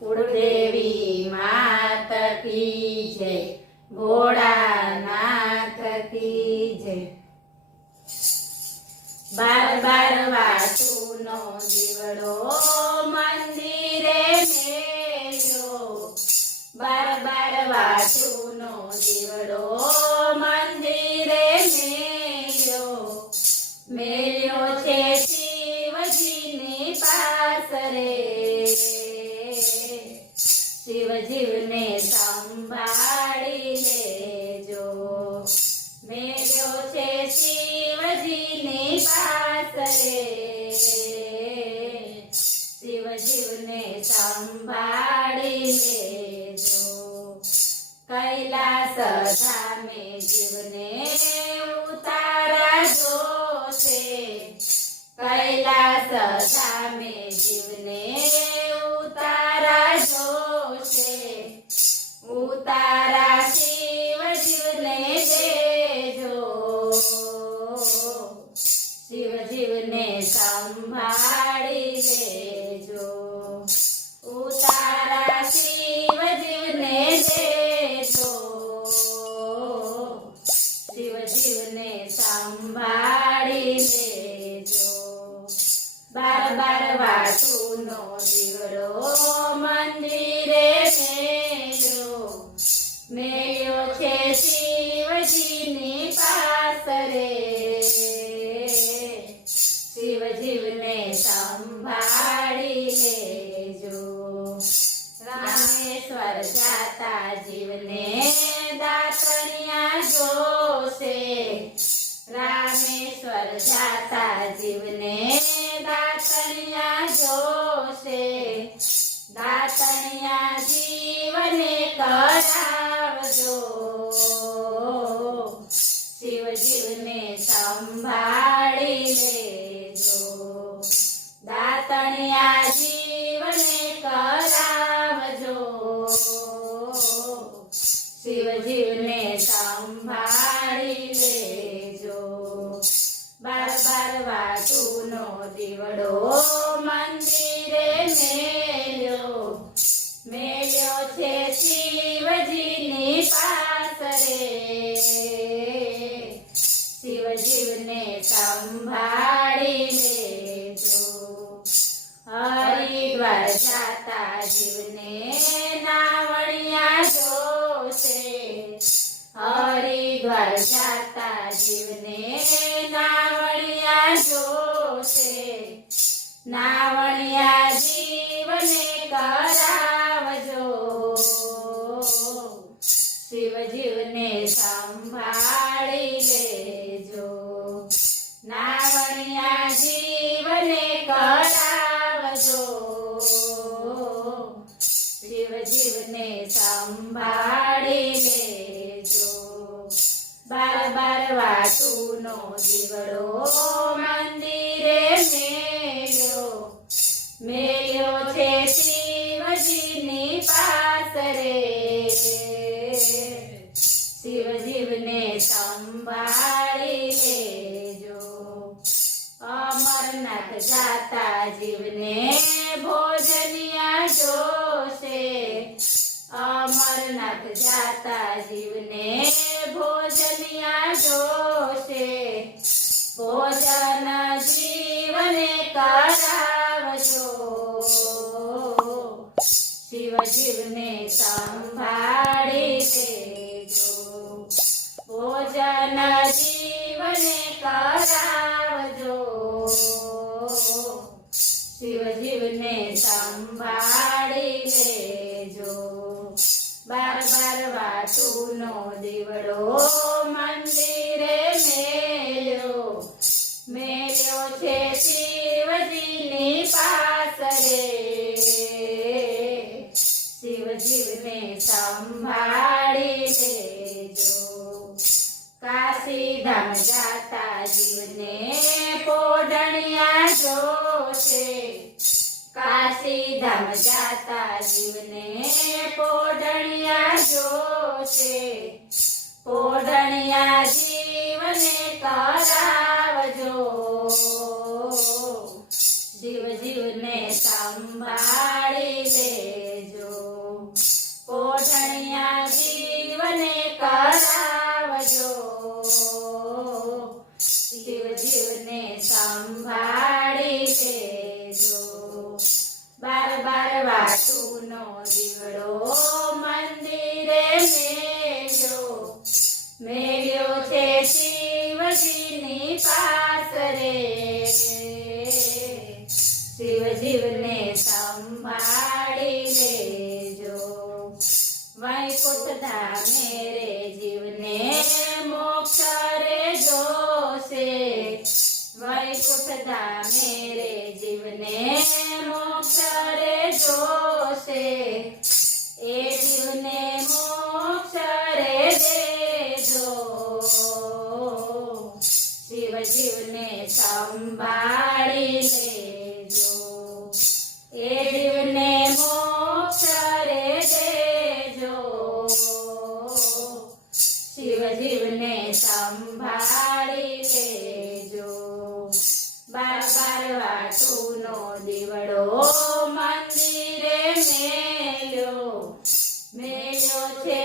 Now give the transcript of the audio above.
कुलदेवी मात की जय, भोळानाथ की जय। बार बार वाटूनो जीवड़ो मंदिरे मेल्यो, बार बार वाटूनो जीवड़ो मंदिरे मेल्यो, मेल्यो छे शिवजीनी पासरे, शिवजीवने संभाળી लेजो, मेल्यो छे शिवजीनी पासरे, शिवजीवने संभाળી लेजो। कैलास धामे जीवने उतारा जोशे, कैलास धामे जीवने उतारा जोशे, उतारा शिवजीवने देजो, शिवजीवने संभाળી लेजो, उतारा शिवजीवने देजो, शिवजीवने संभाળી लेजो। बार बार वाटूनो जीवड़ो मंदिरे मेल्यो, मेल्यो छे शिवजीनी पासरे, शिवजीवने संभाળી लेजो। रामेश्वर जाता जीवने दातणिया जोशे, रामेश्वर जाता जीवने दातणिया जोशे, दातणिया जीवने करावजो, शिवजीवने संभाળી लेजो, दातणिया जीवने करावजो, शिवजीवने संभाળી लेजो। बार बार वाटूनो दीवड़ो मंदिरे मेल्यो, मेल्यो छे शिवजीनी पासरे, शिवजीवने संभाળી लेजो। हरिद्वार जाता जीवने नावड़िया जोशे, हरिद्वार जाता जीवने नावड़िया जोशे, नावड़िया जीवने करावजो, शिवजीवने संभाળી लेजो, नावड़िया जीवने करावजो, शिवजीवने संभाળી लेजो। बार बार वाटूनो जीवड़ो मंदिरे मेल्यो, मेल्यो छे शिवजीनी पासरे, शिवजीवने संभाળી लेजो। अमरनाथ जाता जीवने भोजनिया जोशे, अमरनाथ जाता जीवने भोजनिया जोशे, भोजन जीवने करावजो, शिवजीवने संभाળી लेजो, भोजन जीवने करावजो, शिवजीवने संभाળી लेजो। बार बार वाटूनो दीवड़ो मंदिरे मेल्यो, मेल्यो छे शिवजीनी पासरे, शिवजीवने संभाળી लेजो। काशीधाम जाता जीवने पोढणिया जोशे, काशीधाम जाता जीवने पोढणिया जोशे, पोढणिया जीवने करावजो, शिवजीवने संभाળી लेजो। મોક્ષદા મેરે જીવને મોક્ષ રે જોશે એ જીવને મોક્ષ રે દેજો શિવ જીવને સંભાળી લેજો એ જીવને મોક્ષ રે દેજો શિવ જીવને સંભાળી લેજો બાર બાર વાટુનો દીવડો મંદિરે મેલ્યો છે